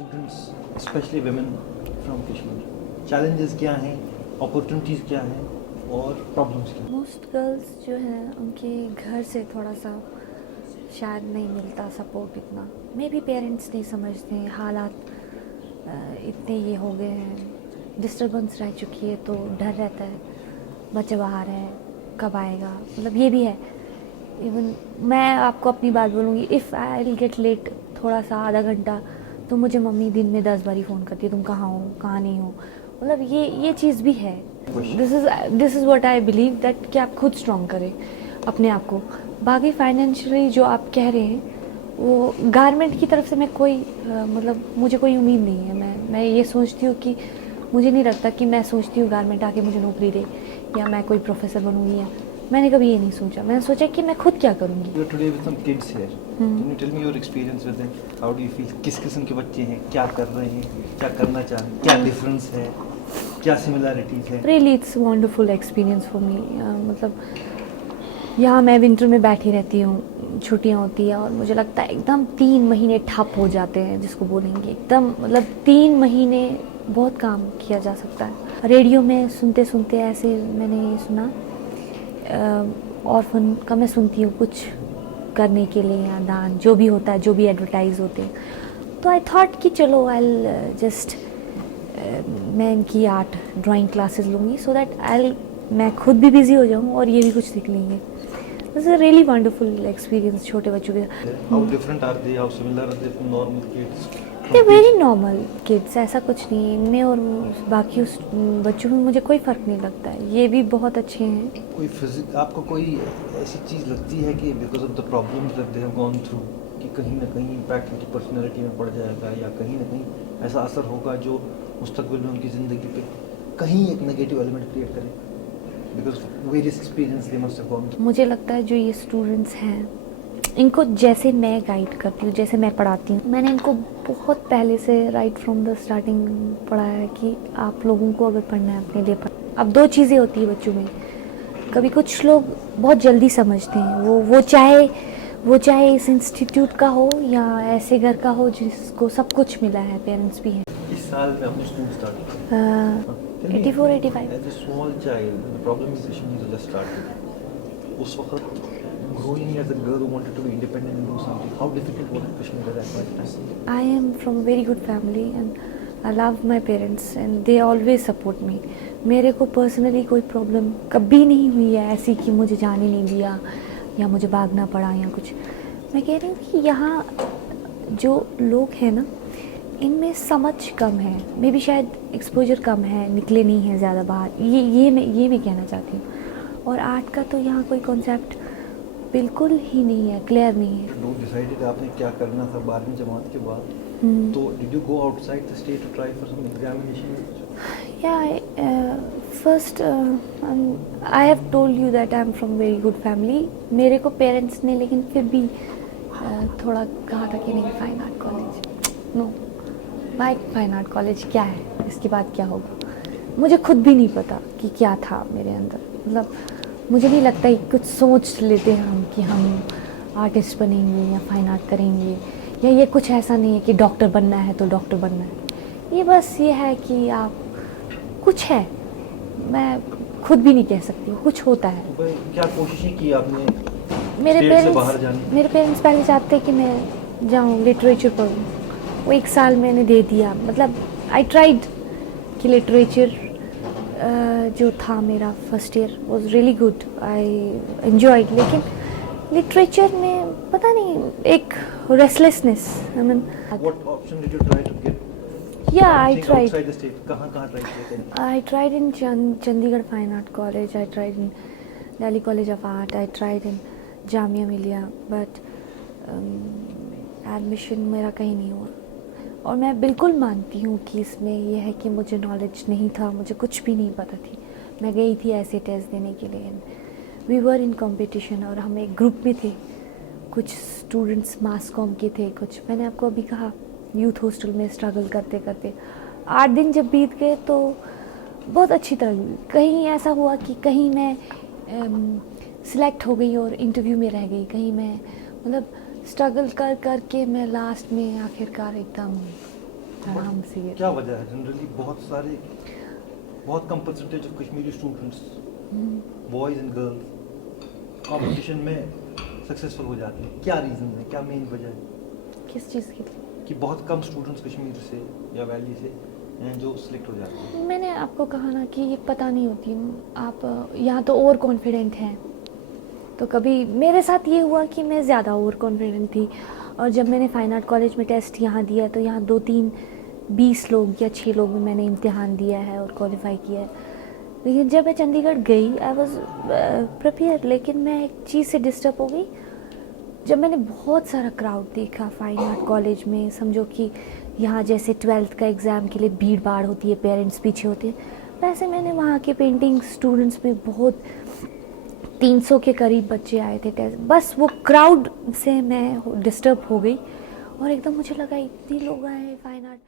Students specially women from Kashmir, challenges क्या हैं, opportunities क्या हैं और प्रॉब्लम्स क्या हैं? मोस्ट गर्ल्स जो हैं उनके घर से थोड़ा सा शायद नहीं मिलता सपोर्ट इतना, मे भी पेरेंट्स नहीं समझते हैं, हालात इतने ये हो गए हैं, डिस्टर्बेंस रह चुकी है तो डर रहता है बच्चा बाहर है कब आएगा, मतलब ये भी है। इवन मैं आपको अपनी बात बोलूँगी, if I will get late थोड़ा सा आधा घंटा तो मुझे मम्मी दिन में 10 बारी फ़ोन करती है, तुम कहाँ हो कहाँ नहीं हो, मतलब ये चीज़ भी है। This is what I believe that कि आप खुद स्ट्रॉन्ग करें अपने आप को। बाकी फाइनेंशियली जो आप कह रहे हैं वो गारमेंट की तरफ से मैं कोई मतलब मुझे कोई उम्मीद नहीं है। मैं ये सोचती हूँ कि मुझे नहीं लगता कि मैं सोचती हूँ गारमेंट आके मुझे नौकरी दे या मैं कोई प्रोफेसर बनूँगी, या मैंने कभी ये नहीं सोचा। मैंने सोचा कि मैं खुद क्या करूँगी। You are today with some kids here. Can you tell me your experience with them? How do you feel? किस किस्म के बच्चे हैं, क्या कर रहे हैं, क्या करना चाह रहे हैं, क्या डिफरेंस है, क्या सिमिलैरिटीज है? Really it's wonderful experience for me. मतलब यहाँ मैं विंटर में बैठी रहती हूँ, छुट्टियाँ होती है और मुझे लगता है एकदम 3 महीने ठप हो जाते हैं, जिसको बोलेंगे एकदम, मतलब 3 महीने बहुत काम किया जा सकता है। रेडियो में सुनते सुनते ऐसे मैंने ये सुना, ऑर्फन का मैं सुनती हूँ कुछ करने के लिए या दान जो भी होता है, जो भी एडवर्टाइज होते हैं, तो आई थॉट कि चलो आई जस्ट मैं इनकी आर्ट ड्राइंग क्लासेस लूँगी सो दैट मैं खुद भी बिजी हो जाऊँ और ये भी कुछ सीख लेंगे। This is a really wonderful experience छोटे बच्चों के। How different are they? How similar are they from normal kids? They very normal kids, ऐसा कुछ नहीं है इनमें और बाकी उस बच्चों में मुझे कोई फ़र्क नहीं लगता है, ये भी बहुत अच्छे हैं। कोई आपको कोई ऐसी चीज़ लगती है कि because of the problems that they have gone through कि कहीं ना कहीं इम्पैक्ट उनकी पर्सनैलिटी में पड़ जाएगा या कहीं ना कहीं ऐसा असर होगा जो मुस्तकबिल में उनकी ज़िंदगी पे कहीं एक नेगेटिव एलिमेंट क्रिएट करे, because various experience they must have gone through? मुझे लगता है जो ये स्टूडेंट्स हैं इनको जैसे मैं गाइड करती हूँ, जैसे मैं पढ़ाती हूँ, मैंने इनको बहुत पहले से राइट फ्रॉम द स्टार्टिंग पढ़ाया है कि आप लोगों को अगर पढ़ना है अपने लिए पढ़ना। अब 2 चीज़ें होती है बच्चों में, कभी कुछ लोग बहुत जल्दी समझते हैं, वो चाहे इस इंस्टीट्यूट का हो या ऐसे घर का हो जिसको सब कुछ मिला है, पेरेंट्स भी हैं। इस साल में अपनी school start 84-85 as a small child the problem is she needs just start उस वक्त growing as a girl who wanted to be independent and do something, how difficult was it Kashmir at that time? I am from a very good family and I love my parents and they always support me. मेरे को personally कोई problem कभी नहीं हुई है ऐसी कि मुझे जाने नहीं दिया या मुझे भागना पड़ा या कुछ। मैं कह रही हूँ कि यहाँ जो लोग हैं ना, इनमें समझ कम है, मे बी शायद एक्सपोजर कम है, निकले नहीं हैं ज़्यादा बाहर, ये मैं कहना चाहती हूँ। और आर्ट का तो यहाँ कोई कॉन्सेप्ट बिल्कुल ही नहीं है, क्लियर नहीं है। तो डिसाइडेड आपने क्या करना था 12वीं जमात के बाद, तो did you go outside the state to try for some examination? या first I have told you that I am from very good family. मेरे को पेरेंट्स ने लेकिन फिर भी थोड़ा कहा था कि नहीं फाइन आर्ट कॉलेज, नो भाई फाइन आर्ट कॉलेज क्या है, इसके बाद क्या होगा, मुझे खुद भी नहीं पता कि क्या था मेरे अंदर। मतलब मुझे नहीं लगता कि कुछ सोच लेते हैं हम कि हम आर्टिस्ट बनेंगे या फाइन आर्ट करेंगे, या ये कुछ ऐसा नहीं है कि डॉक्टर बनना है तो डॉक्टर बनना है। ये बस ये है कि आप कुछ है, मैं खुद भी नहीं कह सकती, कुछ होता है। तो क्या कोशिशें की आपने मेरे स्टेट से बाहर जाने? पेरेंट्स पहले चाहते कि मैं जाऊँ लिटरेचर पढ़ूँ, वो 1 साल मैंने दे दिया। मतलब आई ट्राइड कि लिटरेचर जो था मेरा first year was really good, I enjoyed, लेकिन लिटरेचर में पता नहीं एक restlessness, I mean. What option did you try to get? या I tried outside the state, कहां ट्राई किए थे? I tried in Chandigarh fine art college, I tried in Delhi college of art, I tried in Jamia Millia, but admission मेरा कहीं नहीं हुआ। और मैं बिल्कुल मानती हूँ कि इसमें यह है कि मुझे नॉलेज नहीं था, मुझे कुछ भी नहीं पता थी। मैं गई थी ऐसे टेस्ट देने के लिए, वी वर इन कंपटीशन और हम एक ग्रुप में थे, कुछ स्टूडेंट्स मास कॉम के थे, कुछ मैंने आपको अभी कहा यूथ हॉस्टल में स्ट्रगल करते करते 8 दिन जब बीत गए तो बहुत अच्छी तरह। कहीं ऐसा हुआ कि कहीं मैं सिलेक्ट हो गई और इंटरव्यू में रह गई, कहीं मैं मतलब स्ट्रगल कर कर के मैं लास्ट में आखिरकार एकदम आराम से ये क्या वजह है? जनरली बहुत कम percentage of Kashmiri students, boys and girls competition में सक्सेसफुल हो जाते हैं। क्या रीज़न है, क्या मेन वजह है किस चीज़ की थी? कि बहुत कम स्टूडेंट्स कश्मीर से या वैली से हैं जो सिलेक्ट हो जाते हैं? मैंने आपको कहा ना कि ये पता नहीं होती, आप या तो ओवर कॉन्फिडेंट हैं, तो कभी मेरे साथ ये हुआ कि मैं ज़्यादा ओवर कॉन्फिडेंट थी, और जब मैंने फाइन आर्ट कॉलेज में टेस्ट यहाँ दिया तो यहाँ 20 लोग या 6 लोग में मैंने इम्तिहान दिया है और क्वालिफाई किया है। लेकिन जब मैं चंडीगढ़ गई आई वॉज प्रिपेयर, लेकिन मैं एक चीज़ से डिस्टर्ब हो गई। जब मैंने बहुत सारा क्राउड देखा फाइन आर्ट कॉलेज में, समझो कि यहाँ जैसे 12th का एग्ज़ाम के लिए भीड़ भाड़ होती है, पेरेंट्स पीछे होते हैं, वैसे मैंने वहाँ के पेंटिंग स्टूडेंट्स में बहुत 300 के करीब बच्चे आए थे टेस्ट। बस वो क्राउड से मैं डिस्टर्ब हो गई और एकदम मुझे लगा इतने लोग आए हैं फाइन आर्ट